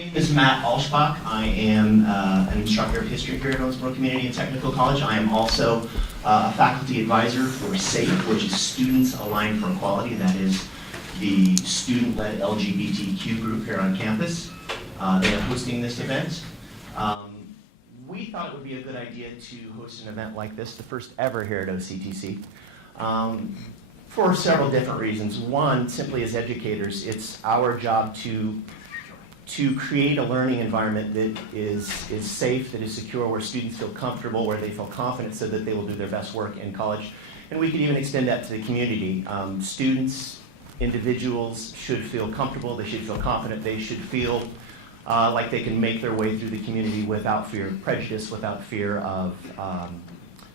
name is Matt Alschbach. I am an instructor of history here at Owensboro Community and Technical College. I am also a faculty advisor for SAFE, which is Students Aligned for Equality. That is the student-led LGBTQ group here on campus. They are hosting this event. We thought it would be a good idea to host an event like this, the first ever here at OCTC, for several different reasons. One, simply as educators, it's our job to create a learning environment that is safe, that is secure, where students feel comfortable, where they feel confident so that they will do their best work in college. And we could even extend that to the community. Students, individuals should feel comfortable, they should feel confident, they should feel like they can make their way through the community without fear of prejudice, without fear of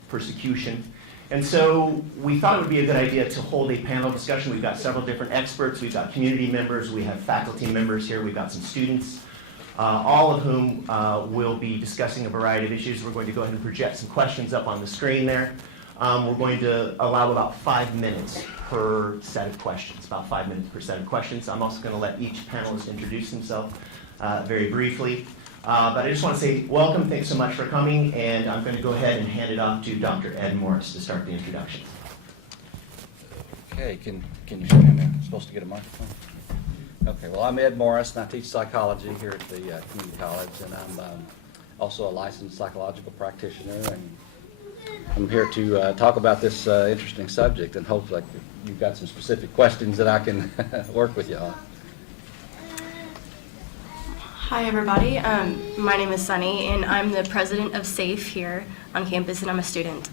persecution. And so we thought it would be a good idea to hold a panel discussion. We've got several different experts, we've got community members, we have faculty members here, we've got some students, all of whom will be discussing a variety of issues. We're going to go ahead and project some questions up on the screen there. We're going to allow about 5 minutes per set of questions, about 5 minutes per set of questions. I'm also going to let each panelist introduce himself very briefly. But I just want to say welcome, thanks so much for coming, and I'm going to go ahead and hand it off to Dr. Ed Morris to start the introduction. Okay, can you hear me? I'm supposed to get a microphone? Okay, well, I'm Ed Morris, and I teach psychology here at the community college, and I'm also a licensed psychological practitioner, and I'm here to talk about this interesting subject, and hopefully you've got some specific questions that I can work with you on. Hi everybody, my name is Sunny and I'm the president of SAFE here on campus and I'm a student.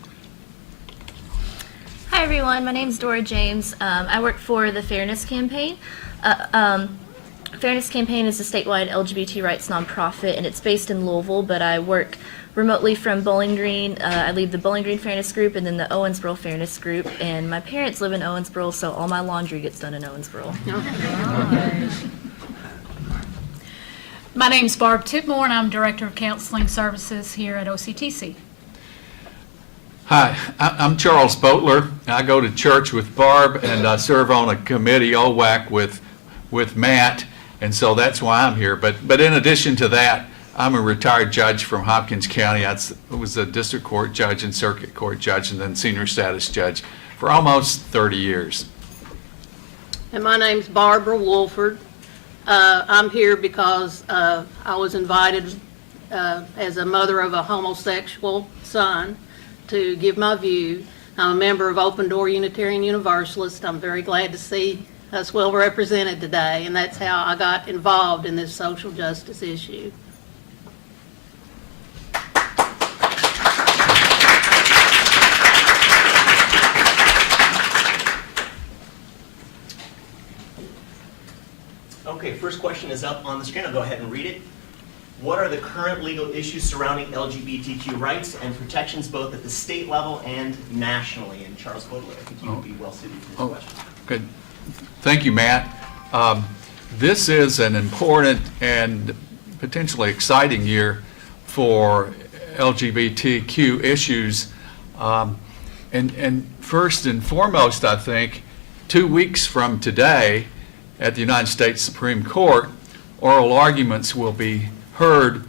Hi everyone, my name is Dora James. I work for the Fairness Campaign. Fairness Campaign is a statewide LGBT rights nonprofit and it's based in Louisville, but I work remotely from Bowling Green. I lead the Bowling Green Fairness Group and then the Owensboro Fairness Group, and my parents live in Owensboro, so all my laundry gets done in Owensboro. My name's Barb Tipmore, and I'm Director of Counseling Services here at OCTC. Hi, I'm Charles Boatler. I go to church with Barb, and I serve on a committee, OWAC, with Matt, and so that's why I'm here. But in addition to that, I'm a retired judge from Hopkins County. I was a district court judge and circuit court judge, and then senior status judge for almost 30 years. And my name's Barbara Wolford. I'm here because I was invited as a mother of a homosexual son to give my view. I'm a member of Open Door Unitarian Universalist. I'm very glad to see us well represented today, and that's how I got involved in this social justice issue. Okay, first question is up on the screen. I'll go ahead and read it. What are the current legal issues surrounding LGBTQ rights and protections both at the state level and nationally? And Charles Boatler, I think you would be well suited for this question. Good. Thank you, Matt. This is an important and potentially exciting year for LGBTQ issues. And first and foremost, I think, 2 weeks from today, at the United States Supreme Court, oral arguments will be heard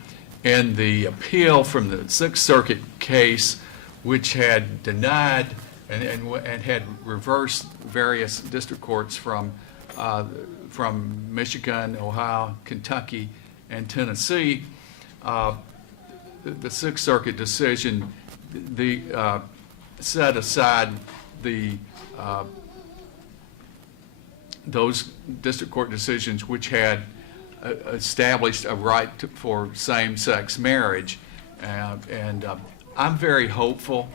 in the appeal from the Sixth Circuit case, which had denied and had reversed various district courts from Michigan, Ohio, Kentucky, and Tennessee. The Sixth Circuit decision set aside those district court decisions which had established a right for same-sex marriage. And I'm very hopeful,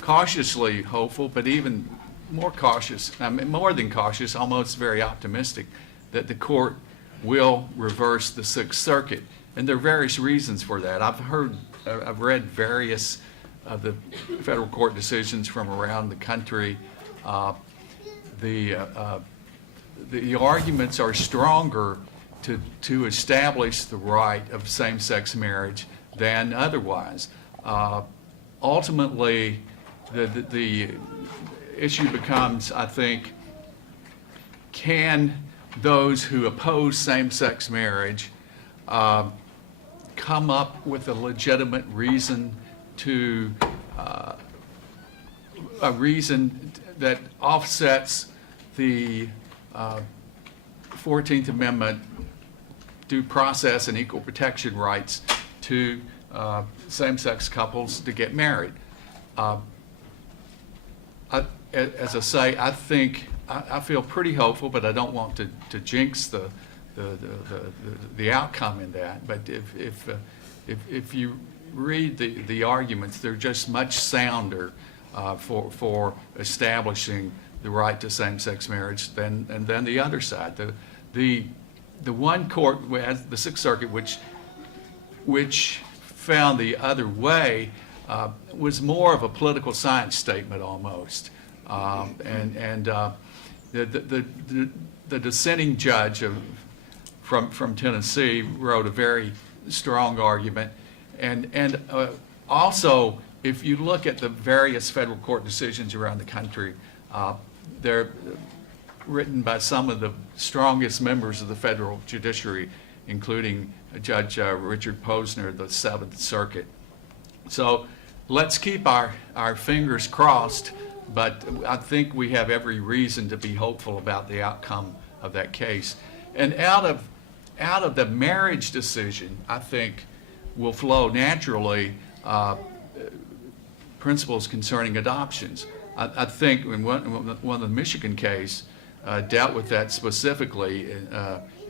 cautiously hopeful, but even more cautious, more than cautious, almost very optimistic, that the court will reverse the Sixth Circuit. And there are various reasons for that. I've read various of the federal court decisions from around the country. The arguments are stronger to establish the right of same-sex marriage than otherwise. Ultimately, the issue becomes, I think, can those who oppose same-sex marriage come up with a legitimate reason to, a reason that offsets the 14th Amendment due process and equal protection rights to same-sex couples to get married. As I say, I think, I feel pretty hopeful, but I don't want to jinx the outcome in that. But if you read the arguments, they're just much sounder for establishing the right to same-sex marriage than the other side. The one court, the Sixth Circuit, which found the other way, was more of a political science statement almost. The dissenting judge from Tennessee wrote a very strong argument. And also, if you look at the various federal court decisions around the country, they're written by some of the strongest members of the federal judiciary, including Judge Richard Posner of the Seventh Circuit. So let's keep our fingers crossed, but I think we have every reason to be hopeful about the outcome of that case. And out of the marriage decision, I think, will flow naturally principles concerning adoptions. I think in one of the Michigan case dealt with that specifically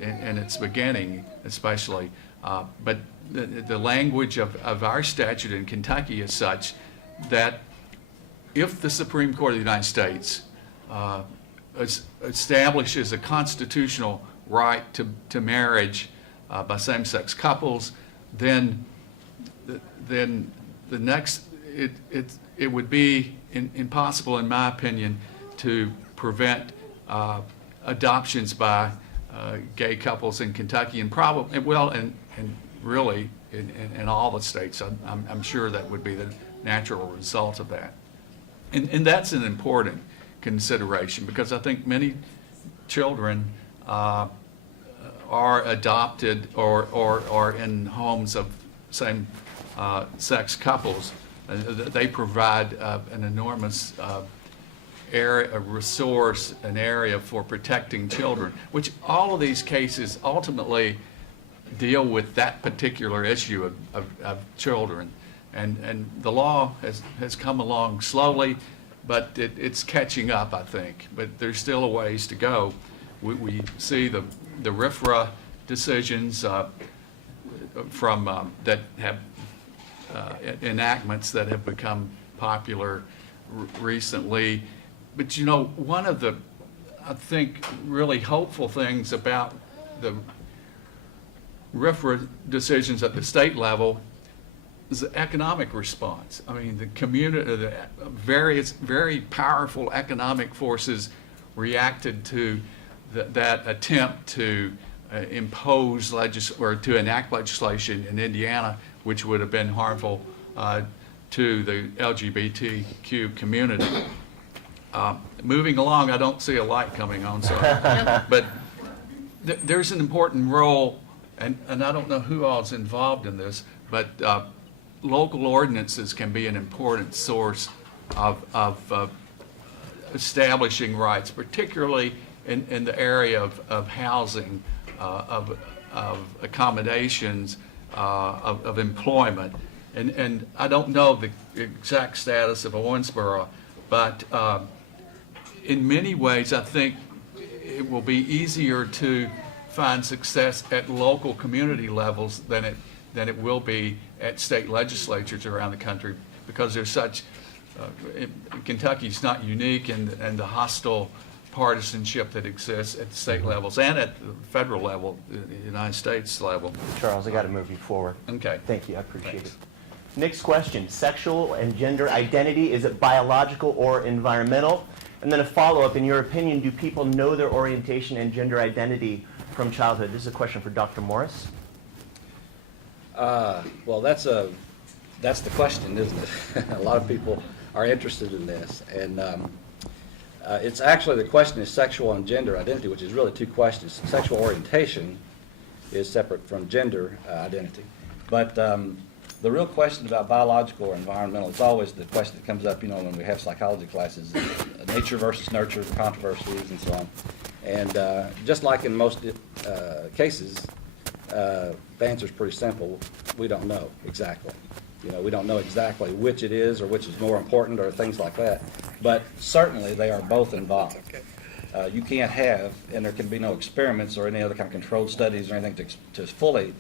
in its beginning, especially. But the language of our statute in Kentucky is such that if the Supreme Court of the United States establishes a constitutional right to marriage by same-sex couples, then the next it would be impossible, in my opinion, to prevent adoptions by gay couples in Kentucky, and probably, well, and really in all the states. I'm sure that would be the natural result of that. And that's an important consideration, because I think many children are adopted or in homes of same-sex couples. They provide an enormous area, a resource, an area for protecting children, which all of these cases ultimately deal with that particular issue of children. And the law has come along slowly, but it's catching up, I think. But there's still a ways to go. We see the RFRA decisions from that have enactments that have become popular recently. But you know, one of the, I think, really hopeful things about the RFRA decisions at the state level is the economic response. I mean, the community, the various very powerful economic forces reacted to that attempt to impose or to enact legislation in Indiana, which would have been harmful to the LGBTQ community. Moving along, I don't see a light coming on, sorry. But there's an important role, and I don't know who all is involved in this, but local ordinances can be an important source of establishing rights, particularly in the area of housing, of accommodations, of employment. And I don't know the exact status of Owensboro, but in many ways I think it will be easier to find success at local community levels than it will be at state legislatures around the country, because there's such, Kentucky's not unique in the hostile partisanship that exists at the state levels and at the federal level, the United States level. Charles, I got to move you forward. Okay. Thank you, I appreciate Thanks. it. Next question, sexual and gender identity, is it biological or environmental? And then a follow-up, in your opinion, do people know their orientation and gender identity from childhood? This is a question for Dr. Morris. Well, that's the question, isn't it? A lot of people are interested in this, and it's actually, the question is sexual and gender identity, which is really two questions. Sexual orientation is separate from gender identity. But the real question about biological or environmental is always the question that comes up, when we have psychology classes, nature versus nurture, controversies, and so on. And just like in most cases, the answer is pretty simple. We don't know exactly. We don't know exactly which it is or which is more important or things like that. But certainly they are both involved. You can't have, and there can be no experiments or any other kind of controlled studies or anything to fully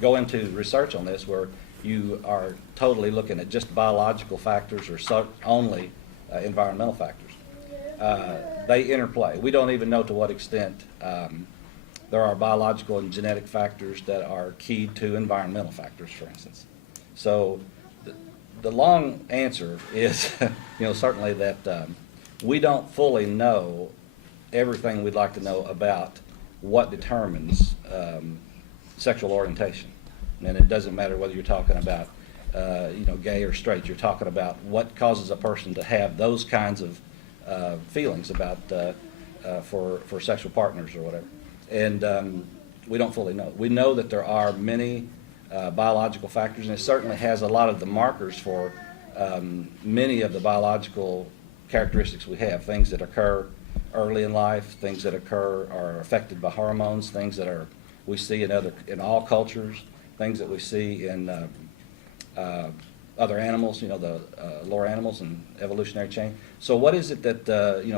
go into research on this where you are totally looking at just biological factors or only environmental factors. They interplay. We don't even know to what extent there are biological and genetic factors that are keyed to environmental factors, for instance. So the long answer is, certainly that we don't fully know everything we'd like to know about what determines sexual orientation. And it doesn't matter whether you're talking about, gay or straight. You're talking about what causes a person to have those kinds of feelings about for sexual partners or whatever. And we don't fully know. We know that there are many biological factors, and it certainly has a lot of the markers for many of the biological characteristics we have, things that occur early in life, things that are affected by hormones, things that we see in all cultures, things that we see in other animals, the lower animals and evolutionary chain. So what is it that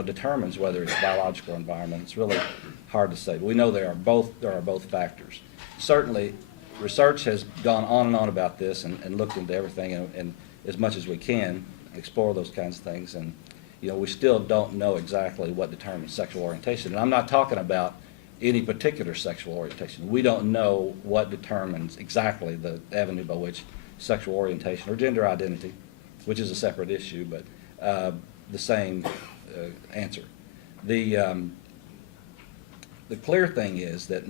determines whether it's biological or environmental? It's really hard to say. But we know there are both factors. Certainly, research has gone on and on about this and looked into everything and as much as we can explore those kinds of things. And we still don't know exactly what determines sexual orientation. And I'm not talking about any particular sexual orientation. We don't know what determines exactly the avenue by which sexual orientation or gender identity, which is a separate issue, but the same answer. The clear thing is that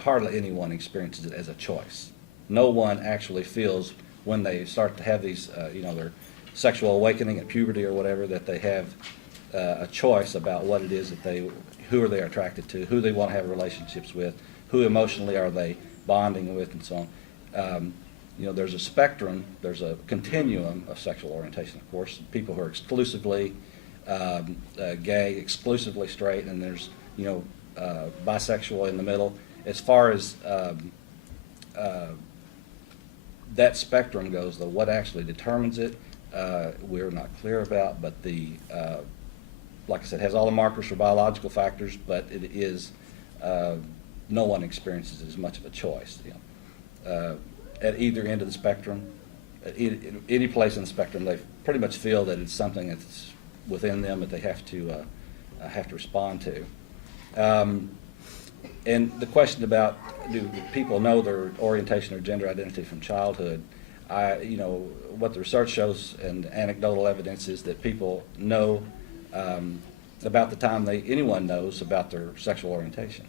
hardly anyone experiences it as a choice. No one actually feels when they start to have these, their sexual awakening at puberty or whatever, that they have a choice about what it is who are they attracted to, who they want to have relationships with, who emotionally are they bonding with, and so on. There's a spectrum, there's a continuum of sexual orientation, of course. People who are exclusively gay, exclusively straight, and there's, bisexual in the middle. As far as that spectrum goes, though, what actually determines it, we're not clear about, but like I said, has all the markers for biological factors, but it is, no one experiences it as much of a choice. At either end of the spectrum, at any place in the spectrum, they pretty much feel that it's something that's within them that they have to respond to. And the question about do people know their orientation or gender identity from childhood, what the research shows and anecdotal evidence is that people know about the time anyone knows about their sexual orientation.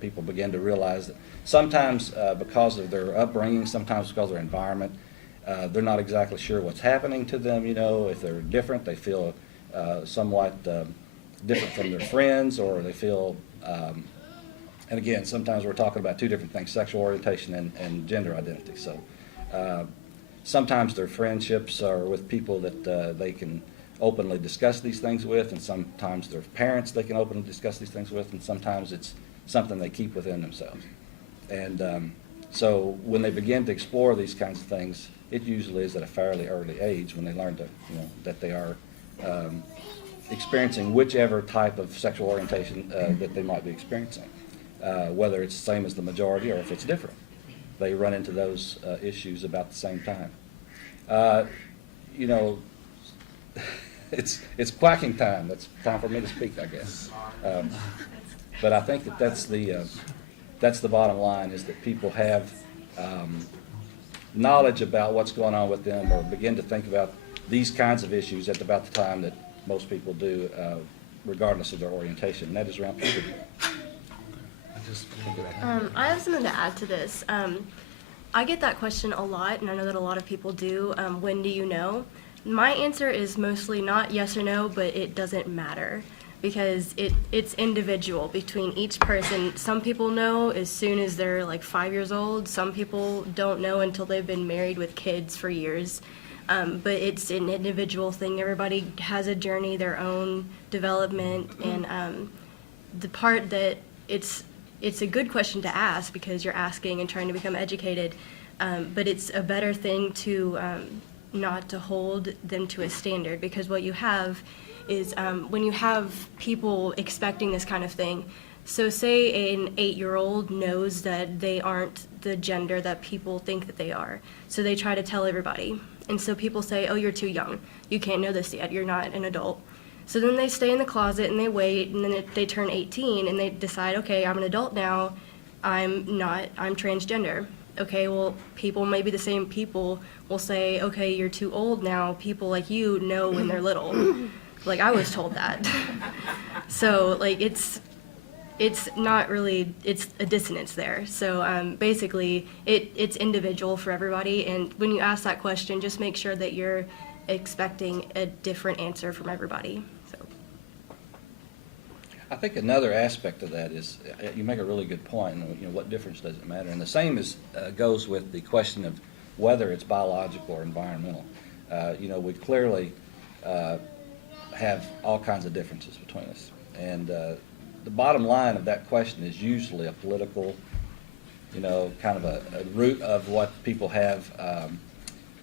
People begin to realize that sometimes because of their upbringing, sometimes because of their environment, they're not exactly sure what's happening to them. If they're different, they feel somewhat different from their friends, or they feel, and again, sometimes we're talking about two different things, sexual orientation and gender identity. So sometimes their friendships are with people that they can openly discuss these things with, and sometimes their parents they can openly discuss these things with, and sometimes it's something they keep within themselves. And so when they begin to explore these kinds of things, it usually is at a fairly early age when they learn to, that they are experiencing whichever type of sexual orientation that they might be experiencing, whether it's the same as the majority or if it's different. They run into those issues about the same time. It's quacking time. It's time for me to speak, I guess. But I think that's the bottom line, is that people have knowledge about what's going on with them, or begin to think about these kinds of issues at about the time that most people do, regardless of their orientation, and that is around puberty. I have something to add to this. I get that question a lot, and I know that a lot of people do. When do you know? My answer is mostly not yes or no, but it doesn't matter. because it's individual between each person. Some people know as soon as they're like 5 years old. Some people don't know until they've been married with kids for years. But it's an individual thing. Everybody has a journey, their own development, and the part that it's a good question to ask because you're asking and trying to become educated, but it's a better thing to not to hold them to a standard, because what you have is when you have people expecting this kind of thing. So say an 8-year-old knows that they aren't the gender that people think that they are. So they try to tell everybody. And so people say, oh, you're too young. You can't know this yet. You're not an adult. So then they stay in the closet and they wait, and then they turn 18 and they decide, okay, I'm an adult now. I'm transgender. Okay, well, people, maybe the same people will say, okay, you're too old now. People like you know when they're little. Like, I was told that. So, like, it's not really, it's a dissonance there. So basically, it's individual for everybody. And when you ask that question, just make sure that you're expecting a different answer from everybody. So. I think another aspect of that is, you make a really good point, you know, what difference does it matter? And the same goes with the question of whether it's biological or environmental. You know, we clearly have all kinds of differences between us. And the bottom line of that question is usually a political, you know, kind of a root of what people have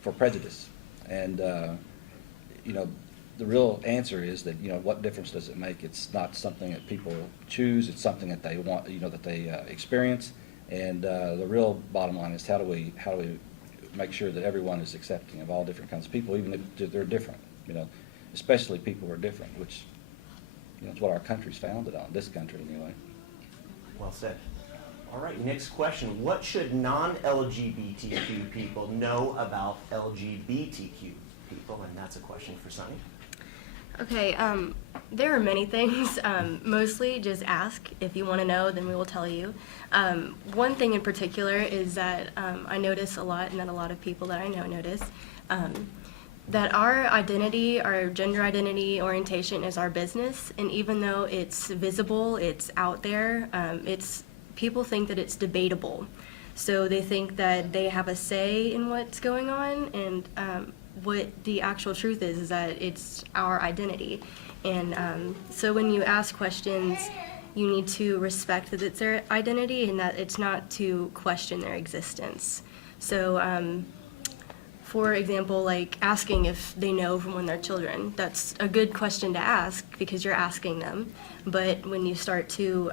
for prejudice. And, you know, the real answer is that, you know, what difference does it make? It's not something that people choose. It's something that they want, you know, that they experience. And the real bottom line is how do we make sure that everyone is accepting of all different kinds of people, even if they're different, you know, especially people who are different, which, you know, it's what our country's founded on, this country anyway. Well said. All right, next question. What should non-LGBTQ people know about LGBTQ people? And that's a question for Sunny. Okay, there are many things. Mostly just ask. If you want to know, then we will tell you. One thing in particular is that I notice a lot, and that a lot of people that I know notice, that our identity, our gender identity orientation is our business. And even though it's visible, it's out there, people think that it's debatable. So they think that they have a say in what's going on, and what the actual truth is that it's our identity. And so when you ask questions, you need to respect that it's their identity and that it's not to question their existence. So for example, like asking if they know from when they're children, that's a good question to ask because you're asking them. But when you start to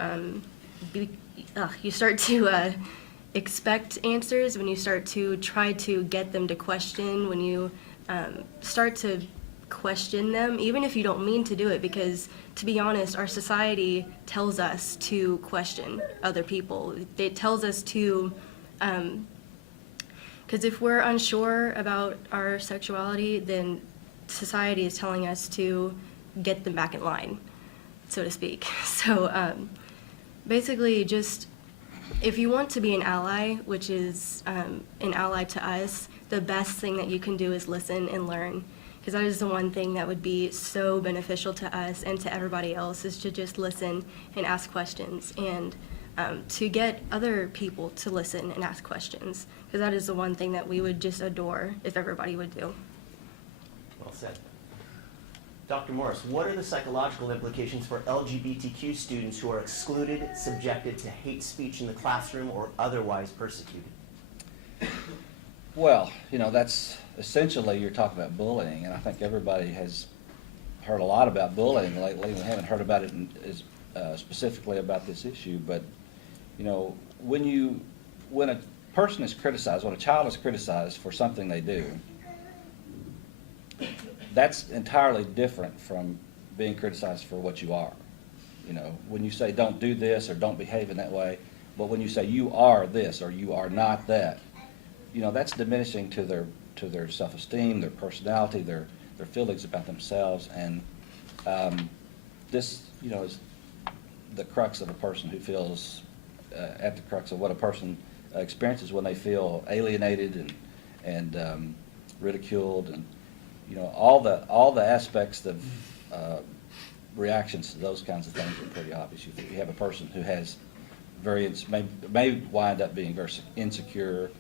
expect answers, when you start to try to get them to question, when you start to question them, even if you don't mean to do it, because to be honest, our society tells us to question other people. It tells us to, because if we're unsure about our sexuality, then society is telling us to get them back in line, so to speak. So basically just, if you want to be an ally, which is an ally to us, the best thing that you can do is listen and learn, because that is the one thing that would be so beneficial to us and to everybody else, is to just listen and ask questions, and to get other people to listen and ask questions, because that is the one thing that we would just adore if everybody would do. Well said. Dr. Morris, what are the psychological implications for LGBTQ students who are excluded, subjected to hate speech in the classroom, or otherwise persecuted? Well, you know, that's essentially, you're talking about bullying, and I think everybody has heard a lot about bullying lately. We haven't heard about it specifically about this issue, but, you know, when a person is criticized, when a child is criticized for something they do, that's entirely different from being criticized for what you are. You know, when you say don't do this or don't behave in that way, but when you say you are this or you are not that, you know, that's diminishing to their self-esteem, their personality, their feelings about themselves, and this, you know, is the crux of a person who feels at the crux of what a person experiences when they feel alienated and ridiculed, and you know, all the aspects of reactions to those kinds of things are pretty obvious. If you have a person who has may wind up being very insecure,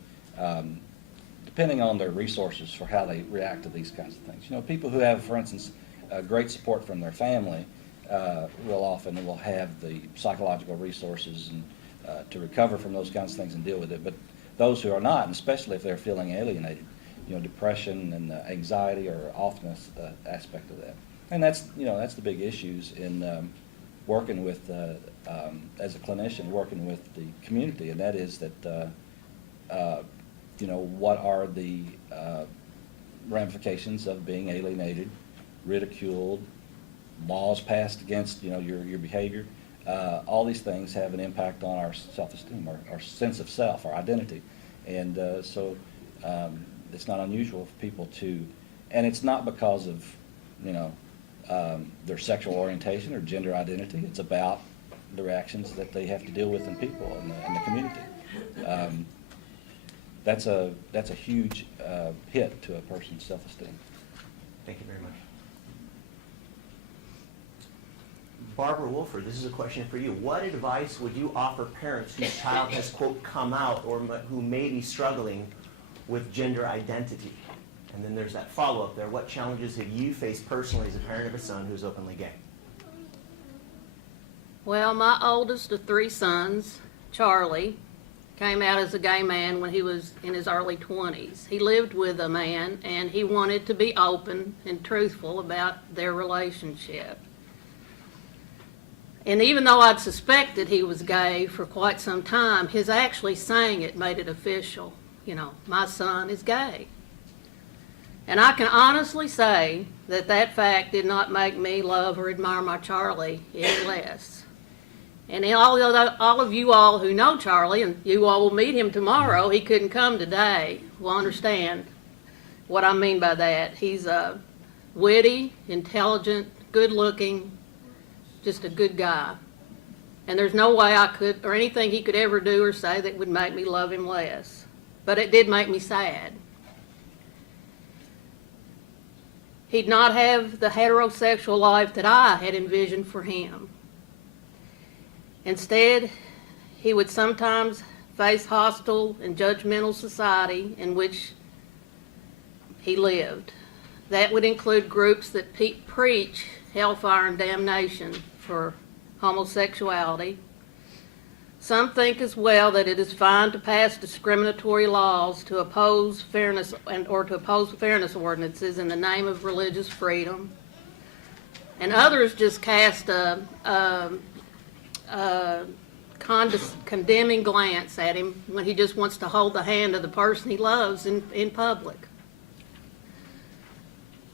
depending on their resources for how they react to these kinds of things. You know, people who have, for instance, great support from their family will have the psychological resources and to recover from those kinds of things and deal with it. But those who are not, and especially if they're feeling alienated, you know, depression and anxiety are often an aspect of that. And that's the big issues in working with, as a clinician, working with the community, and that is that, what are the ramifications of being alienated, ridiculed, laws passed against, your behavior. All these things have an impact on our self-esteem, our sense of self, our identity. And so it's not unusual for people to, and it's not because of, their sexual orientation or gender identity. It's about the reactions that they have to deal with in people in the community. That's a huge hit to a person's self-esteem. Thank you very much. Barbara Wolford, this is a question for you. What advice would you offer parents whose child has, quote, come out or who may be struggling with gender identity? And then there's that follow-up there. What challenges have you faced personally as a parent of a son who's openly gay? Well, my oldest of 3 sons, Charlie, came out as a gay man when he was in his early 20s. He lived with a man, and he wanted to be open and truthful about their relationship. And even though I'd suspected he was gay for quite some time, his actually saying it made it official. My son is gay. And I can honestly say that fact did not make me love or admire my Charlie any less. And all of you all who know Charlie, and you all will meet him tomorrow, he couldn't come today, will understand what I mean by that. He's witty, intelligent, good-looking, just a good guy. And there's no way I could, or anything he could ever do or say that would make me love him less. But it did make me sad. He'd not have the heterosexual life that I had envisioned for him. Instead, he would sometimes face hostile and judgmental society in which he lived. That would include groups that preach hellfire and damnation for homosexuality. Some think as well that it is fine to pass discriminatory laws to oppose fairness or to oppose fairness ordinances in the name of religious freedom. And others just cast a condemning glance at him when he just wants to hold the hand of the person he loves in public.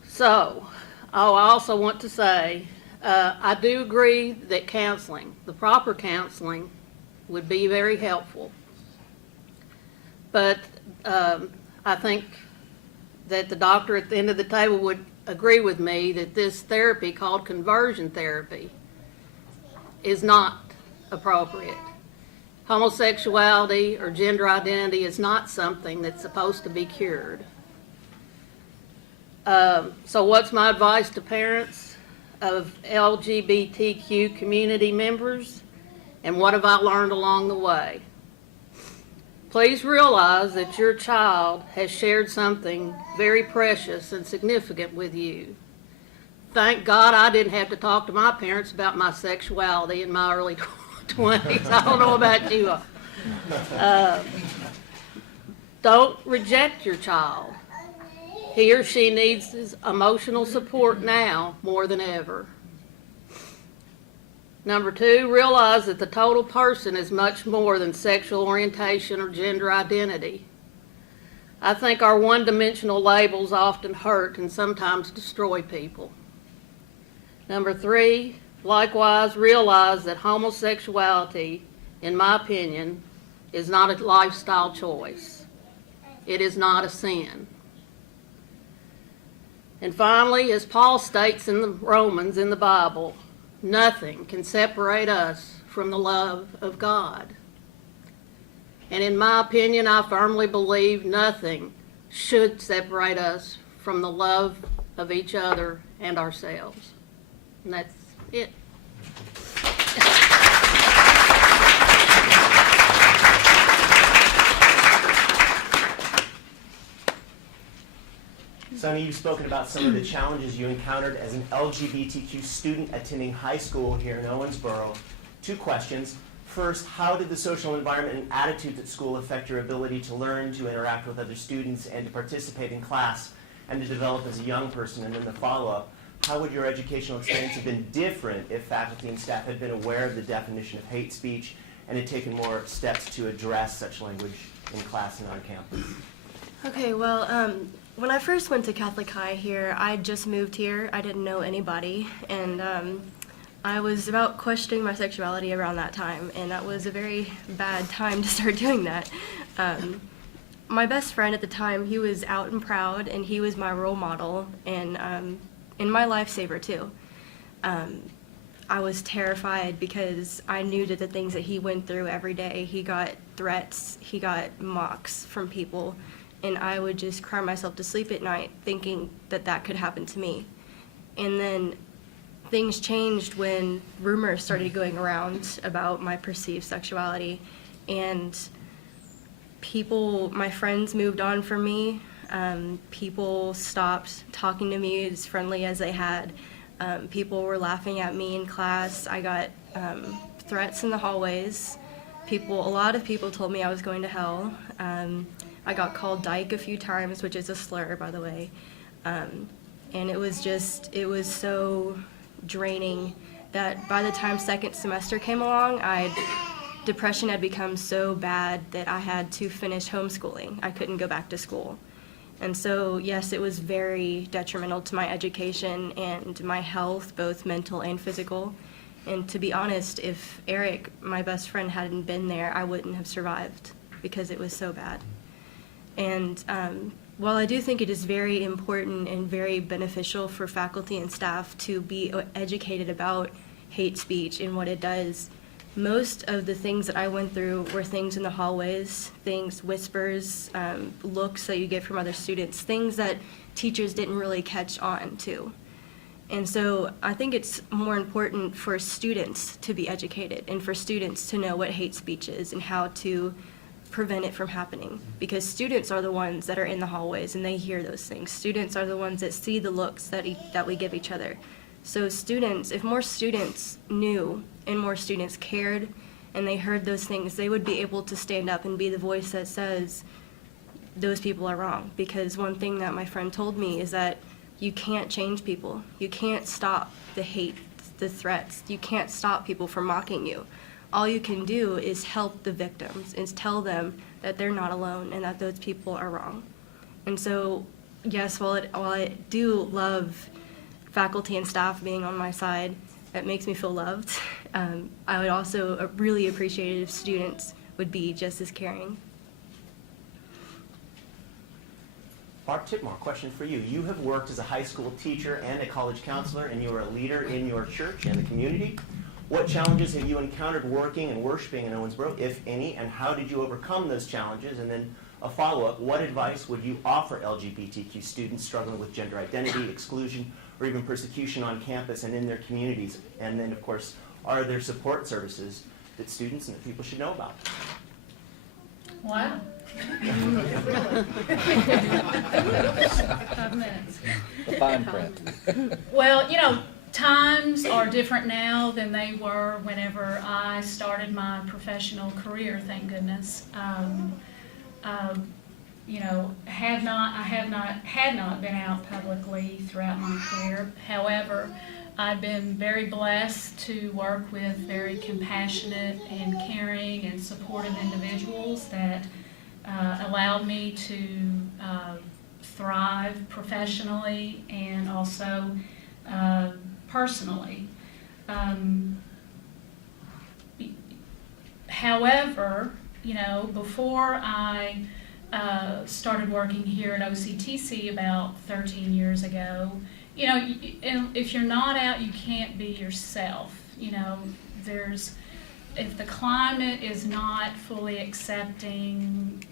So, I also want to say, I do agree that counseling, the proper counseling, would be very helpful. But I think that the doctor at the end of the table would agree with me that this therapy called conversion therapy is not appropriate. Homosexuality or gender identity is not something that's supposed to be cured. So what's my advice to parents of LGBTQ community members? And what have I learned along the way? Please realize that your child has shared something very precious and significant with you. Thank God I didn't have to talk to my parents about my sexuality in my early 20s. I don't know about you. Don't reject your child. He or she needs his emotional support now more than ever. Number 2, realize that the total person is much more than sexual orientation or gender identity. I think our one-dimensional labels often hurt and sometimes destroy people. Number 3, likewise realize that homosexuality, in my opinion, is not a lifestyle choice. It is not a sin. And finally, as Paul states in the Romans in the Bible, nothing can separate us from the love of God. And in my opinion, I firmly believe nothing should separate us from the love of each other and ourselves. And that's It, Sonny, you've spoken about some of the challenges you encountered as an LGBTQ student attending high school here in Owensboro. 2 questions. First, how did the social environment and attitudes at school affect your ability to learn, to interact with other students, and to participate in class, and to develop as a young person? And then the follow-up, how would your educational experience have been different if faculty and staff had been aware of the definition of hate speech and had taken more steps to address such language in class and on campus? Okay, well, when I first went to Catholic High here, I just moved here. I didn't know anybody, and I was about questioning my sexuality around that time, and that was a very bad time to start doing that. My best friend at the time, he was out and proud, and he was my role model, and my lifesaver too. I was terrified because I knew that the things that he went through every day, he got threats, he got mocks from people, and I would just cry myself to sleep at night thinking that that could happen to me. And then things changed when rumors started going around about my perceived sexuality, and people, my friends moved on from me. People stopped talking to me as friendly as they had. People were laughing at me in class. I got threats in the hallways. A lot of people told me I was going to hell. I got called dyke a few times, which is a slur, by the way. And it was so draining that by the time second semester came along, depression had become so bad that I had to finish homeschooling. I couldn't go back to school. And so, yes, it was very detrimental to my education and my health, both mental and physical. And to be honest, if Eric, my best friend, hadn't been there, I wouldn't have survived because it was so bad. And while I do think it is very important and very beneficial for faculty and staff to be educated about hate speech and what it does, most of the things that I went through were things in the hallways, whispers, looks that you get from other students, things that teachers didn't really catch on to. And so I think it's more important for students to be educated and for students to know what hate speech is and how to prevent it from happening, because students are the ones that are in the hallways and they hear those things. Students are the ones that see the looks that we give each other. So students, if more students knew and more students cared and they heard those things, they would be able to stand up and be the voice that says those people are wrong. Because one thing that my friend told me is that you can't change people. You can't stop the hate, the threats. You can't stop people from mocking you. All you can do is help the victims and tell them that they're not alone and that those people are wrong. And so, yes, while I do love faculty and staff being on my side, that makes me feel loved. I would also really appreciate it if students would be just as caring. Barb Titmore, question for you. You have worked as a high school teacher and a college counselor, and you are a leader in your church and the community. What challenges have you encountered working and worshiping in Owensboro, if any, and how did you overcome those challenges? And then a follow-up, what advice would you offer LGBTQ students struggling with gender identity, exclusion, or even persecution on campus and in their communities? And then, of course, are there support services that students and that people should know about? Wow. 5 minutes. The fine print. Well, times are different now than they were whenever I started my professional career, thank goodness. I had not been out publicly throughout my career. However, I've been very blessed to work with very compassionate and caring and supportive individuals that allowed me to thrive professionally and also personally. However, before I started working here at OCTC about 13 years ago, if you're not out, you can't be yourself. If the climate is not fully accepting,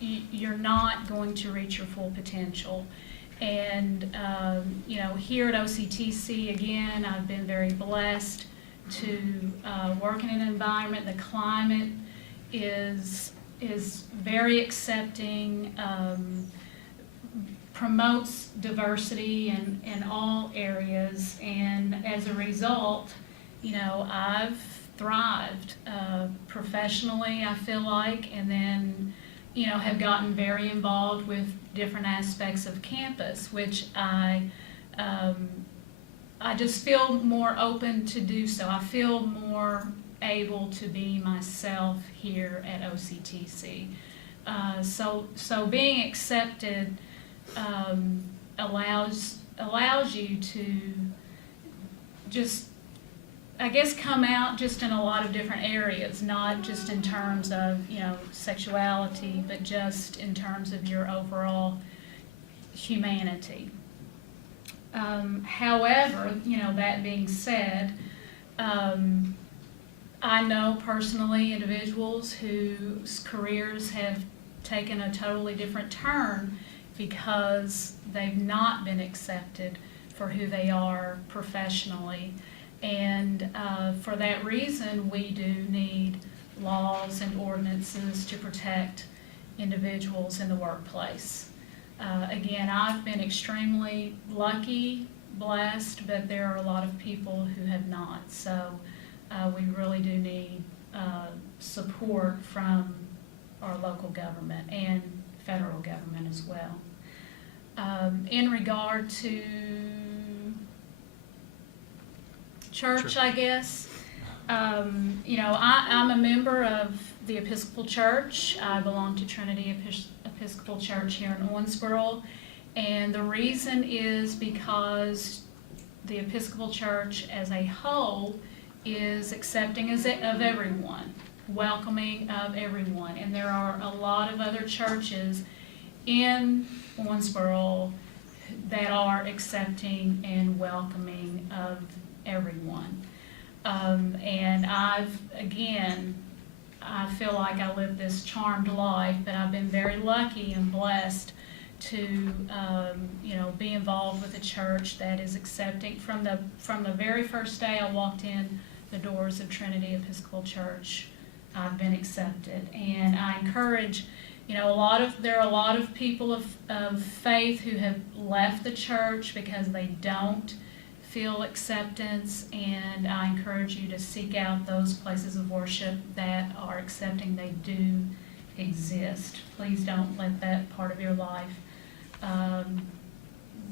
you're not going to reach your full potential. And, you know, here at OCTC, again, I've been very blessed to work in an environment. The climate is very accepting, promotes diversity in all areas, and as a result, you know, I've thrived professionally, I feel like, and then, you know, have gotten very involved with different aspects of campus, which I just feel more open to do so. I feel more able to be myself here at OCTC. So being accepted allows you to just, I guess, come out just in a lot of different areas, not just in terms of, you know, sexuality, but just in terms of your overall humanity. However, you know, that being said, I know personally individuals whose careers have taken a totally different turn because they've not been accepted for who they are professionally. And for that reason, we do need laws and ordinances to protect individuals in the workplace. Again, I've been extremely lucky, blessed, but there are a lot of people who have not. So we really do need support from our local government and federal government as well. In regard to church, I guess, you know, I'm a member of the Episcopal Church. I belong to Trinity Episcopal Church here in Owensboro, and the reason is because the Episcopal Church as a whole is accepting of everyone, welcoming of everyone, and there are a lot of other churches in Owensboro that are accepting and welcoming of everyone. And I feel like I live this charmed life, but I've been very lucky and blessed to, you know, be involved with a church that is accepting. From the very first day I walked in the doors of Trinity Episcopal Church, I've been accepted, and I encourage, you know, there are a lot of people of faith who have left the church because they don't feel acceptance, and I encourage you to seek out those places of worship that are accepting. They do exist. Please don't let that part of your life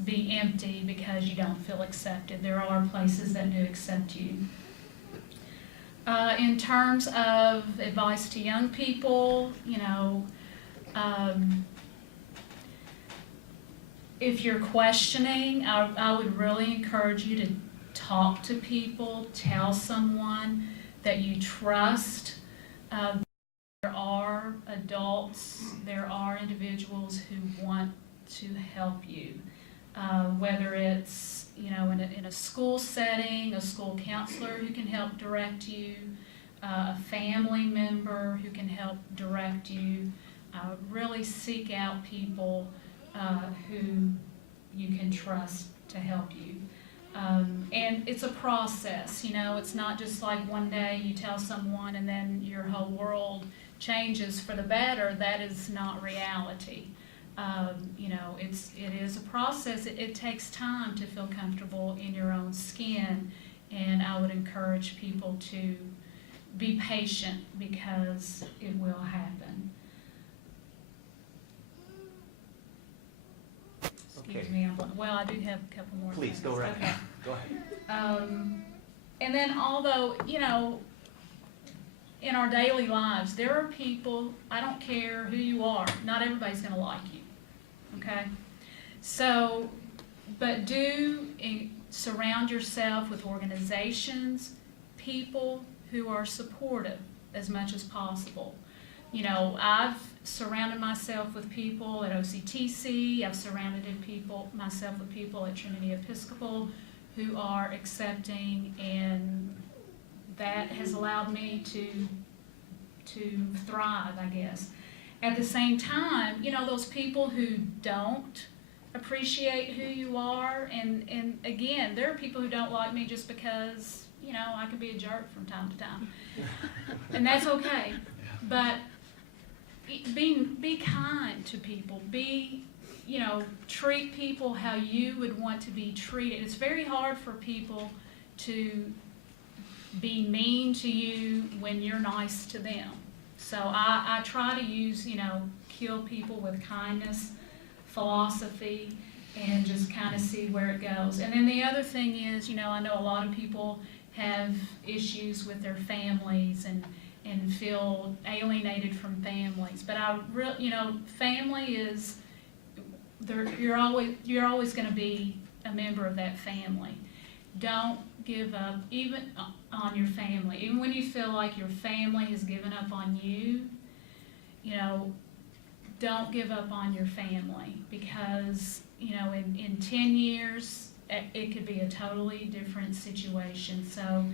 be empty because you don't feel accepted. There are places that do accept you. In terms of advice to young people, you know, if you're questioning, I would really encourage you to talk to people, tell someone that you trust. There are adults, there are individuals who want to help you, whether it's, you know, in a school setting, a school counselor who can help direct you, a family member who can help direct you. Really seek out people who you can trust to help you. And it's a process, you know, it's not just like one day you tell someone and then your whole world changes for the better. That is not reality. You know, it is a process. It takes time to feel comfortable in your own skin, and I would encourage people to be patient because it will happen. Excuse me, well, I do have a couple more Please, things. go right Okay. ahead. Go ahead. And then although, you know, in our daily lives, there are people, I don't care who you are, not everybody's going to like you, okay? So, but do surround yourself with organizations, people who are supportive as much as possible. You know, I've surrounded myself with people at OCTC, I've surrounded myself with people at Trinity Episcopal who are accepting, and that has allowed me to thrive, I guess. At the same time, you know, those people who don't appreciate who you are, and again, there are people who don't like me just because, you know, I can be a jerk from time to time. And that's okay. But be kind to people. You know, treat people how you would want to be treated. It's very hard for people to be mean to you when you're nice to them. So I try to use, you know, kill people with kindness philosophy and just kind of see where it goes. And then the other thing is, you know, I know a lot of people have issues with their families and feel alienated from families. But you know, family is, you're always going to be a member of that family. Don't give up even on your family. Even when you feel like your family has given up on you, you know, don't give up on your family, because, you know, in 10 years, it could be a totally different situation. So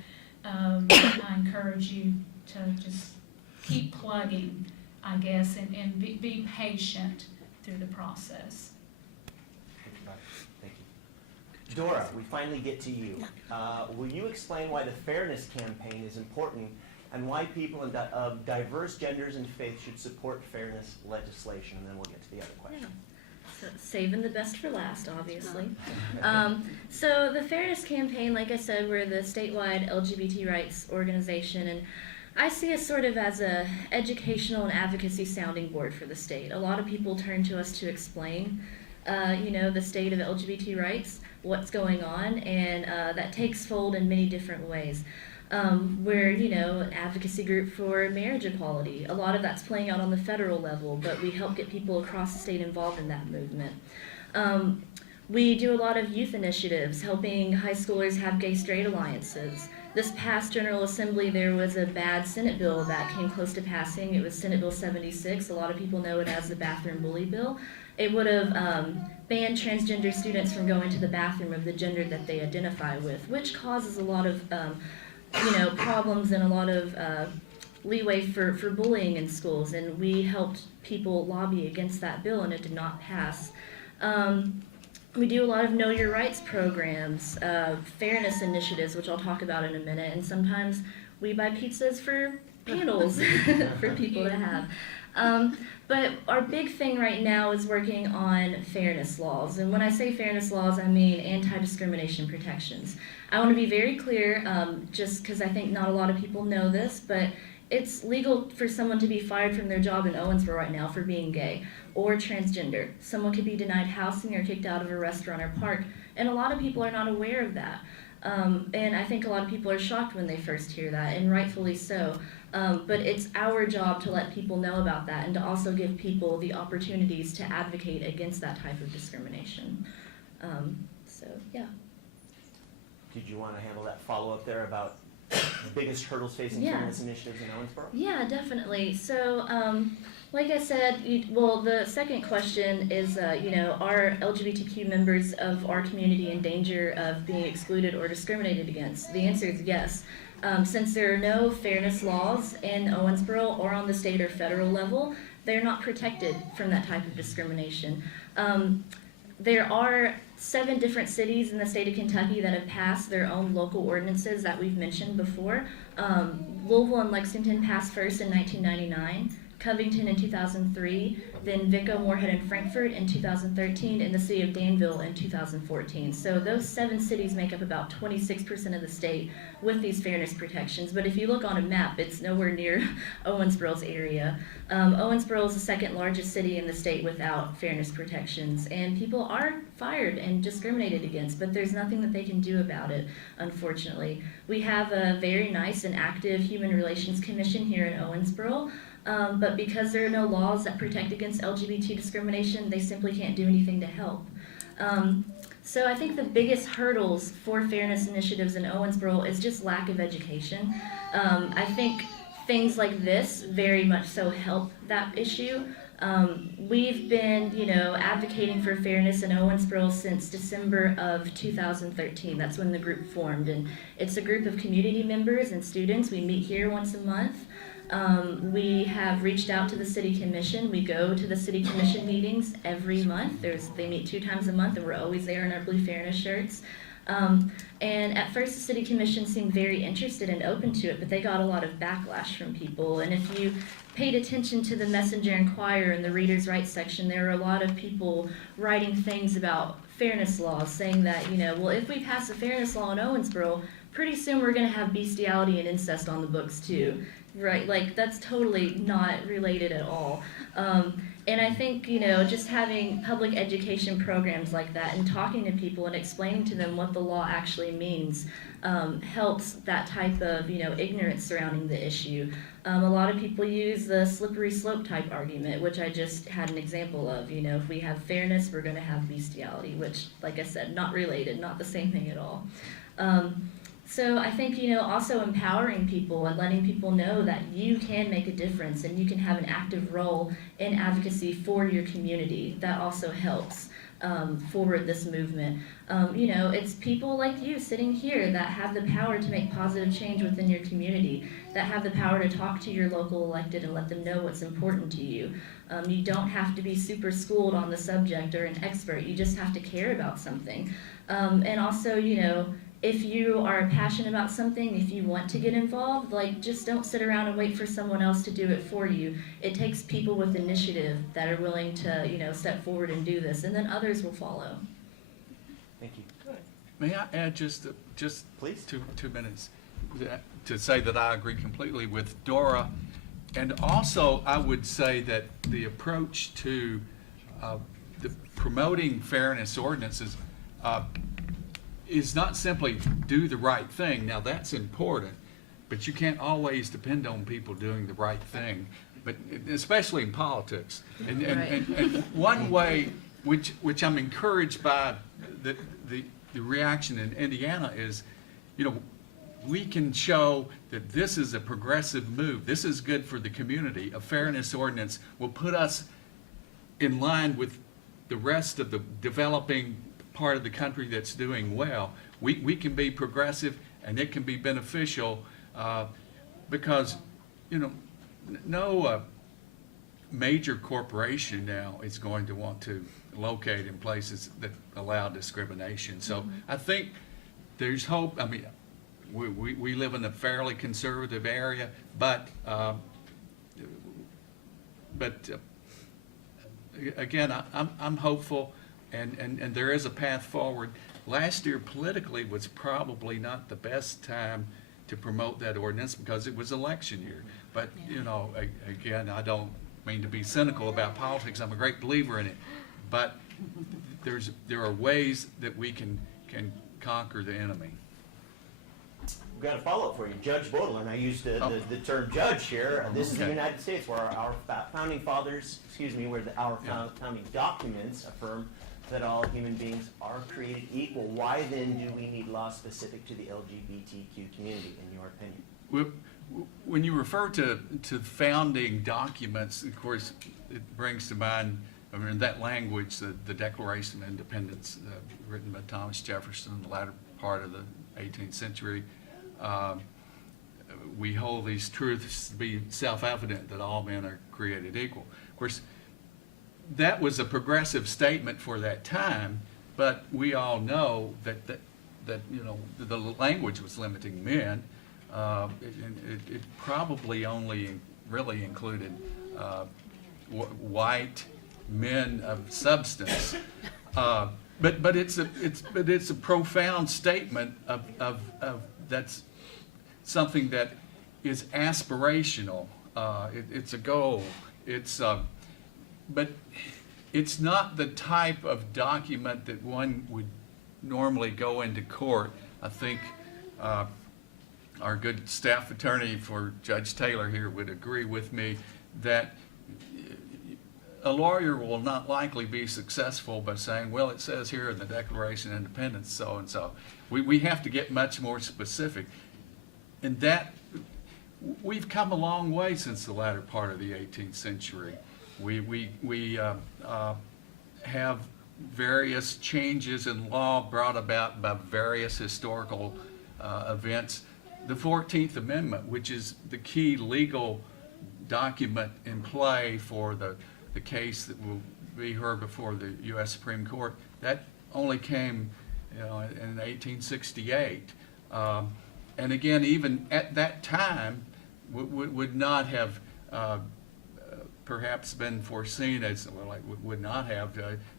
I encourage you to just keep plugging, I guess, and be patient through the process. Thank you. Dora, we finally get to you. Will you explain why the Fairness Campaign is important and why people of diverse genders and faiths should support fairness legislation? And then we'll get to the other question. So saving the best for last, obviously. So the Fairness Campaign, like I said, we're the statewide LGBT rights organization, and I see us sort of as a educational and advocacy sounding board for the state. A lot of people turn to us to explain, you know, the state of LGBT rights, what's going on, and that takes fold in many different ways. We're, you know, an advocacy group for marriage equality. A lot of that's playing out on the federal level, but we help get people across the state involved in that movement. We do a lot of youth initiatives, helping high schoolers have gay-straight alliances. This past General Assembly, there was a bad Senate bill that came close to passing. It was Senate Bill 76. A lot of people know it as the bathroom bully bill. It would have banned transgender students from going to the bathroom of the gender that they identify with, which causes a lot of you know, problems and a lot of leeway for bullying in schools, and we helped people lobby against that bill, and it did not pass. We do a lot of Know Your Rights programs, fairness initiatives, which I'll talk about in a minute, and sometimes we buy pizzas for panels for people to have. But our big thing right now is working on fairness laws. And when I say fairness laws, I mean anti-discrimination protections. I want to be very clear, just because I think not a lot of people know this, but it's legal for someone to be fired from their job in Owensboro right now for being gay or transgender. Someone could be denied housing or kicked out of a restaurant or park, and a lot of people are not aware of that. And I think a lot of people are shocked when they first hear that, and rightfully so. But it's our job to let people know about that and to also give people the opportunities to advocate against that type of discrimination. So, yeah. Did you want to handle that follow-up there about the biggest hurdles facing fairness initiatives in Owensboro? Yeah, definitely. So, like I said, the second question is, you know, are LGBTQ members of our community in danger of being excluded or discriminated against? The answer is yes. Since there are no fairness laws in Owensboro or on the state or federal level, they're not protected from that type of discrimination. There are 7 different cities in the state of Kentucky that have passed their own local ordinances that we've mentioned before. Louisville and Lexington passed first in 1999, Covington in 2003, then Vico, Moorhead, and Frankfort in 2013, and the city of Danville in 2014. So those 7 cities make up about 26% of the state with these fairness protections. But if you look on a map, it's nowhere near Owensboro's area. Owensboro is the second largest city in the state without fairness protections, and people are fired and discriminated against, but there's nothing that they can do about it, unfortunately. We have a very nice and active Human Relations Commission here in Owensboro, but because there are no laws that protect against LGBT discrimination, they simply can't do anything to help. So I think the biggest hurdles for fairness initiatives in Owensboro is just lack of education. I think things like this very much so help that issue. We've been, you know, advocating for fairness in Owensboro since December of 2013. That's when the group formed, and it's a group of community members and students. We meet here once a month. We have reached out to the city commission. We go to the city commission meetings every month. They meet 2 times a month, and we're always there in our blue fairness shirts. And at first, the city commission seemed very interested and open to it, but they got a lot of backlash from people. And if you paid attention to the Messenger Inquirer and the Reader's Rights section, there were a lot of people writing things about fairness laws, saying that, well, if we pass a fairness law in Owensboro, pretty soon we're going to have bestiality and incest on the books too, right? Like, that's totally not related at all. And I think, just having public education programs like that and talking to people and explaining to them what the law actually means helps that type of, ignorance surrounding the issue. A lot of people use the slippery slope type argument, which I just had an example of. If we have fairness, we're going to have bestiality, which, like I said, not related, not the same thing at all. So I think, also empowering people and letting people know that you can make a difference and you can have an active role in advocacy for your community. That also helps forward this movement. It's people like you sitting here that have the power to make positive change within your community, that have the power to talk to your local elected and let them know what's important to you. You don't have to be super schooled on the subject or an expert. You just have to care about something. And also, if you are passionate about something, if you want to get involved, just don't sit around and wait for someone else to do it for you. It takes people with initiative that are willing to, step forward and do this, and then others will follow. Thank you. May I add just Please. 2 minutes to say that I agree completely with Dora, and also I would say that the approach to the promoting fairness ordinances is not simply do the right thing. Now, that's important, but you can't always depend on people doing the right thing, but especially in politics. And one way which I'm encouraged by the reaction in Indiana is, we can show that this is a progressive move. This is good for the community. A fairness ordinance will put us in line with the rest of the developing part of the country that's doing well. We can be progressive, and it can be beneficial because, no major corporation now is going to want to locate in places that allow discrimination. So I think there's hope. I mean, we live in a fairly conservative area, but again, I'm hopeful. And there is a path forward. Last year politically was probably not the best time to promote that ordinance because it was election year. But, again, I don't mean to be cynical about politics. I'm a great believer in it. But there are ways that we can conquer the enemy. We've got a follow-up for you. Judge Bodel, and I used the term judge here. This is the United States where our founding fathers, our founding documents affirm that all human beings are created equal. Why then do we need laws specific to the LGBTQ community, in your opinion? When you refer to founding documents, of course, it brings to mind, that language, the Declaration of Independence, written by Thomas Jefferson in the latter part of the 18th century. We hold these truths to be self-evident that all men are created equal. Of course, that was a progressive statement for that time, but we all know that the language was limiting men. It probably only really included white men of substance, but it's a profound statement of that's something that is aspirational. It's a goal. But it's not the type of document that one would normally go into court. I think our good staff attorney for Judge Taylor here would agree with me that a lawyer will not likely be successful by saying, well, it says here in the Declaration of Independence so and so. We have to get much more specific. And that, we've come a long way since the latter part of the 18th century. We have various changes in law brought about by various historical events. The 14th Amendment, which is the key legal document in play for the case that will be heard before the U.S. Supreme Court, that only came, in 1868. And again, even at that time, would not have perhaps been foreseen as, well, it would not have,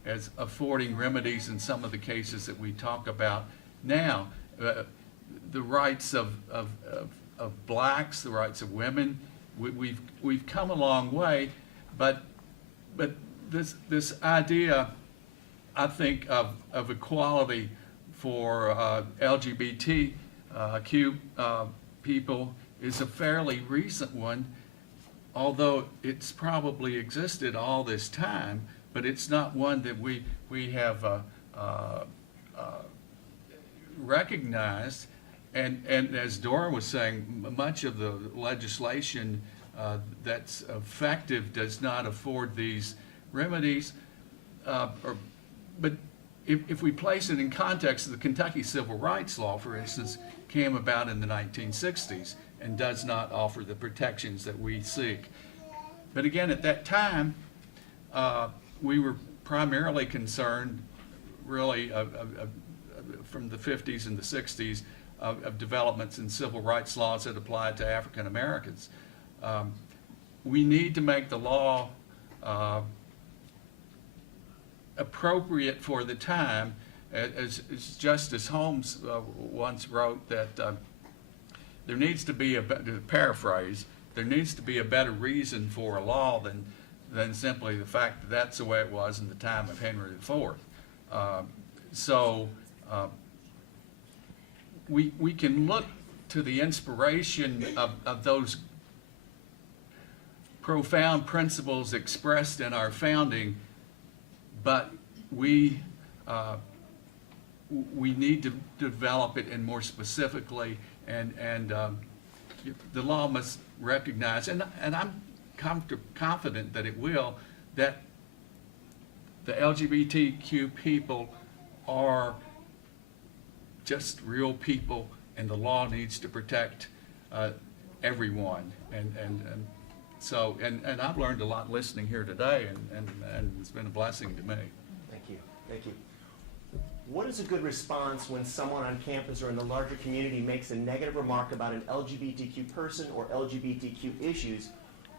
as affording remedies in some of the cases that we talk about now. The rights of blacks, the rights of women, we've come a long way, but this idea, I think, of equality for LGBTQ people is a fairly recent one, although it's probably existed all this time, but it's not one that we have recognized. And as Dora was saying, much of the legislation that's effective does not afford these remedies. But if we place it in context, the Kentucky Civil Rights Law, for instance, came about in the 1960s and does not offer the protections that we seek. But again, at that time, we were primarily concerned, really, from the 50s and the 60s, of developments in civil rights laws that applied to African Americans. We need to make the law appropriate for the time, as Justice Holmes once wrote, that there needs to be, to paraphrase, there needs to be a better reason for a law than simply the fact that that's the way it was in the time of Henry IV. We can look to the inspiration of those profound principles expressed in our founding, but we need to develop it and more specifically, and the law must recognize, and I'm confident that it will, that the LGBTQ people are just real people, and the law needs to protect everyone. And so I've learned a lot listening here today, and it's been a blessing to me. Thank you. Thank you. What is a good response when someone on campus or in the larger community makes a negative remark about an LGBTQ person or LGBTQ issues?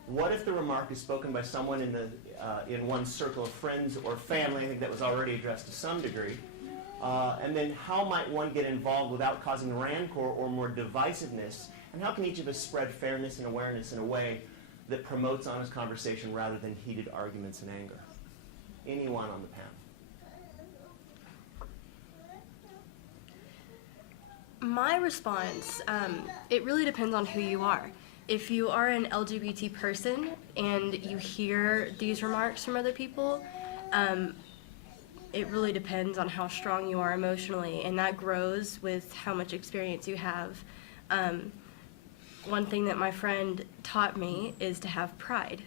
What if the remark is spoken by someone in one's circle of friends or family? I think that was already addressed to some degree. And then how might one get involved without causing rancor or more divisiveness? And how can each of us spread fairness and awareness in a way that promotes honest conversation rather than heated arguments and anger? Anyone on the panel? My response, it really depends on who you are. If you are an LGBT person and you hear these remarks from other people, it really depends on how strong you are emotionally, and that grows with how much experience you have. One thing that my friend taught me is to have pride.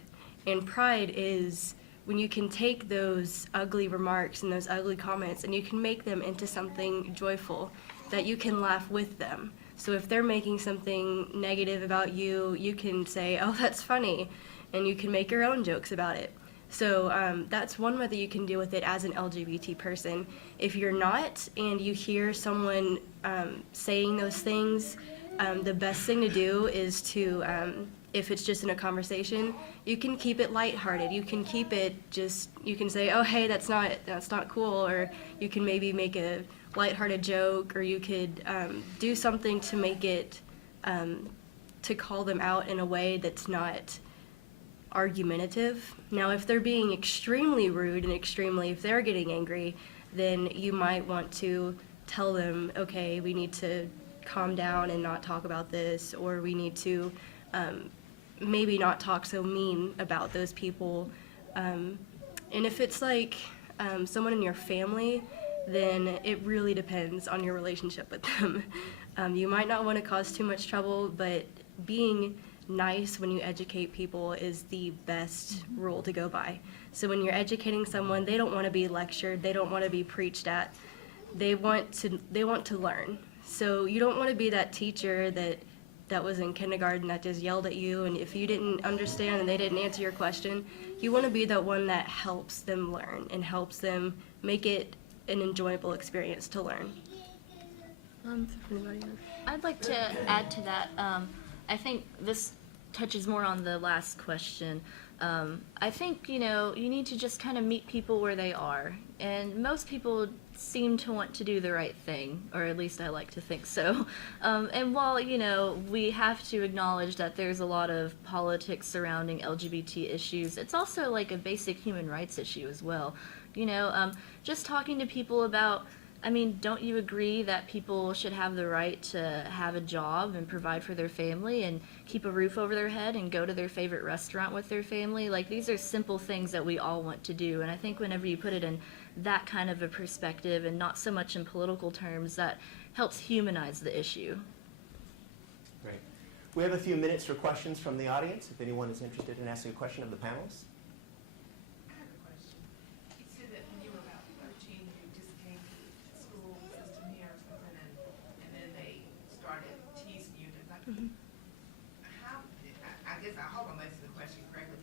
And pride is when you can take those ugly remarks and those ugly comments and you can make them into something joyful, that you can laugh with them. So if they're making something negative about you, you can say, oh, that's funny, and you can make your own jokes about it. So that's one way that you can deal with it as an LGBT person. If you're not, and you hear someone saying those things, the best thing to do is to, if it's just in a conversation, you can keep it lighthearted. You can keep it just, you can say, oh, hey, that's not cool, or you can maybe make a lighthearted joke, or you could do something to make it, to call them out in a way that's not argumentative. Now, if they're being extremely rude and if they're getting angry, then you might want to tell them, okay, we need to calm down and not talk about this, or we need to maybe not talk so mean about those people. And if it's like someone in your family, then it really depends on your relationship with them. You might not want to cause too much trouble, but being nice when you educate people is the best rule to go by. So when you're educating someone, they don't want to be lectured, they don't want to be preached at, they want to learn. So you don't want to be that teacher that that was in kindergarten that just yelled at you, and if you didn't understand and they didn't answer your question, you want to be the one that helps them learn and helps them make it an enjoyable experience to learn. Anybody else? I'd like to add to that. I think this touches more on the last question. I think, you need to just kind of meet people where they are. And most people seem to want to do the right thing, or at least I like to think so. And while, we have to acknowledge that there's a lot of politics surrounding LGBT issues, it's also like a basic human rights issue as well. Just talking to people about, don't you agree that people should have the right to have a job and provide for their family and keep a roof over their head and go to their favorite restaurant with their family? Like, these are simple things that we all want to do. And I think whenever you put it in that kind of a perspective and not so much in political terms, that helps humanize the issue. Great. We have a few minutes for questions from the audience, if anyone is interested in asking a question of the panelists. I have a question. You said that when you were about 13, you just came to the school system here or something, and then they started teasing you. How, I guess, I hope I'm answering the question correctly.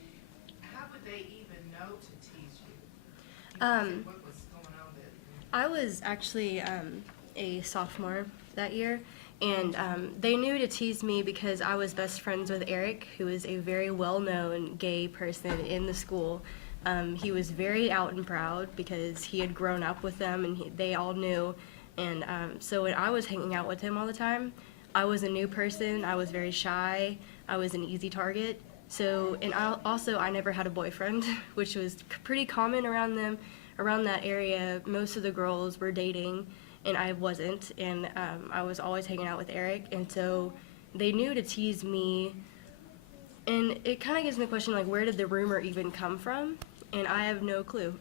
How would they even know to tease you? What was going on there? I was actually a sophomore that year, and they knew to tease me because I was best friends with Eric, who is a very well-known gay person in the school. He was very out and proud because he had grown up with them, and they all knew. And so when I was hanging out with him all the time, I was a new person. I was very shy. I was an easy target. So, and I never had a boyfriend, which was pretty common around that area. Most of the girls were dating, and I wasn't, and I was always hanging out with Eric, and so they knew to tease me. And it kind of gives me the question, like, where did the rumor even come from? And I have no clue.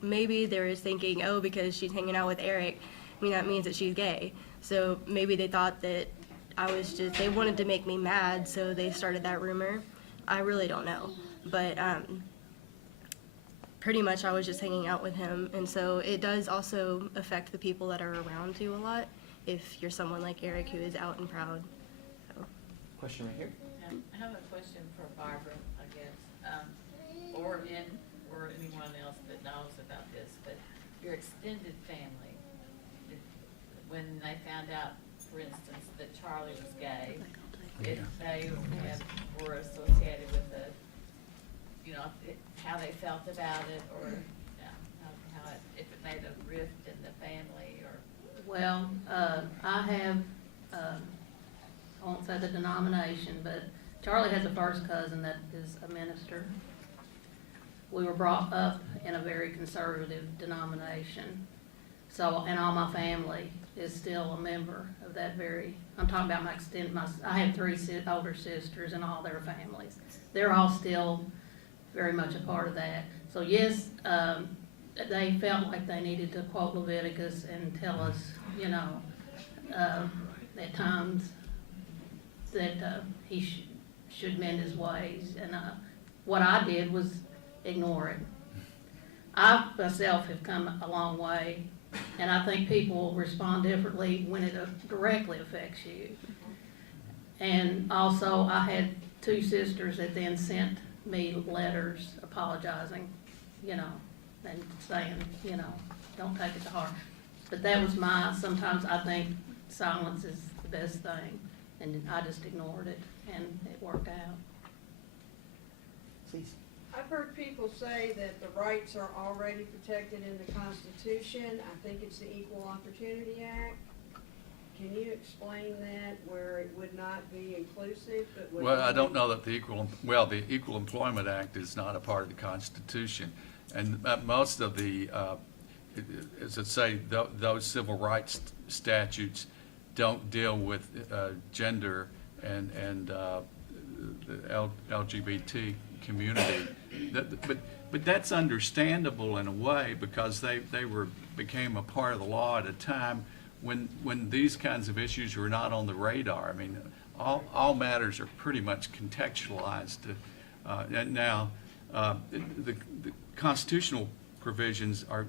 Maybe they were thinking, oh, because she's hanging out with Eric, that means that she's gay. So maybe they thought that they wanted to make me mad, so they started that rumor. I really don't know. But pretty much I was just hanging out with him, and so it does also affect the people that are around you a lot if you're someone like Eric who is out and proud. So. Question right here. I have a question for Barbara, I guess, or anyone else that knows about this, but your extended family, when they found out, for instance, that Charlie was gay, if they were associated with how they felt about it, or if it made a rift in the family, or. Well, I have, I won't say the denomination, but Charlie has a first cousin that is a minister. We were brought up in a very conservative denomination. So, and all my family is still a member of that I'm talking about I have 3 older sisters and all their families. They're all still very much a part of that. So yes, they felt like they needed to quote Leviticus and tell us, at times that he should mend his ways. And what I did was ignore it. I myself have come a long way, and I think people respond differently when it directly affects you. And also, I had 2 sisters that then sent me letters apologizing, and saying, don't take it to heart. But that was sometimes I think silence is the best thing, and I just ignored it, and it worked out. Please. I've heard people say that the rights are already protected in the Constitution. I think it's the Equal Opportunity Act. Can you explain that, where it would not be inclusive, but would? Well, I don't know that the Equal Employment Act is not a part of the Constitution. And most of the, as I say, those civil rights statutes don't deal with gender and the LGBT community. But that's understandable in a way, because they became a part of the law at a time when these kinds of issues were not on the radar. All matters are pretty much contextualized. And now, the constitutional provisions are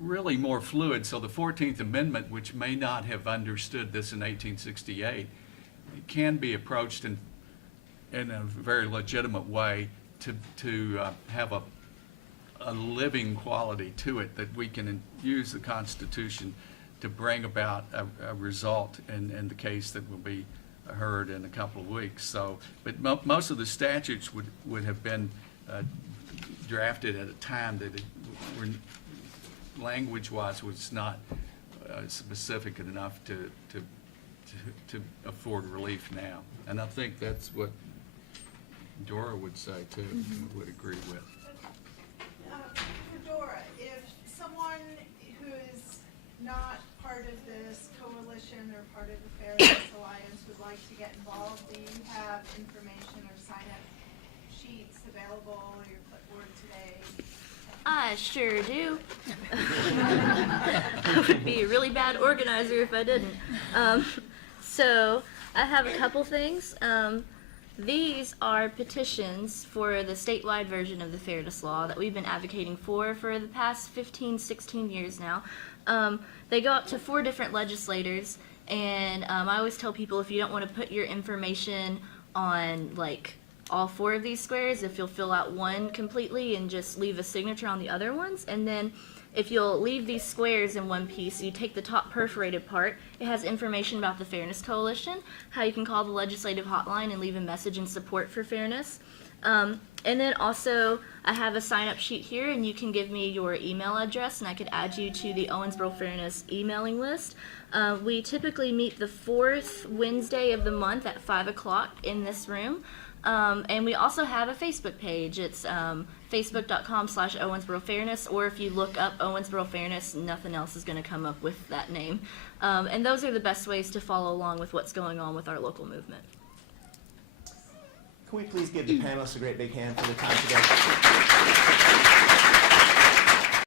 really more fluid. So the 14th Amendment, which may not have understood this in 1868, it can be approached in a very legitimate way to have a living quality to it, that we can use the Constitution to bring about a result in the case that will be heard in a couple of weeks. So, but most of the statutes would have been drafted at a time that language-wise was not specific enough to afford relief now. And I think that's what Dora would say too, would agree with. For Dora, if someone who is not part of this coalition or part of the Fairness Alliance would like to get involved, do you have information or sign-up sheets available, or your clipboard today? I sure do. I would be a really bad organizer if I didn't. So I have a couple things. These are petitions for the statewide version of the Fairness Law that we've been advocating for the past 15, 16 years now. They go up to 4 different legislators, and I always tell people, if you don't want to put your information on like all 4 of these squares, if you'll fill out one completely and just leave a signature on the other ones, and then if you'll leave these squares in one piece, you take the top perforated part, it has information about the Fairness Coalition, how you can call the legislative hotline and leave a message in support for fairness. And then also, I have a sign-up sheet here, and you can give me your email address, and I could add you to the Owensboro Fairness emailing list. We typically meet the 4th Wednesday of the month at 5 o'clock in this room. And we also have a Facebook page. It's facebook.com/Owensboro Fairness, or if you look up Owensboro Fairness, nothing else is going to come up with that name. And those are the best ways to follow along with what's going on with our local movement. Can we please give the panelists a great big hand for their time today?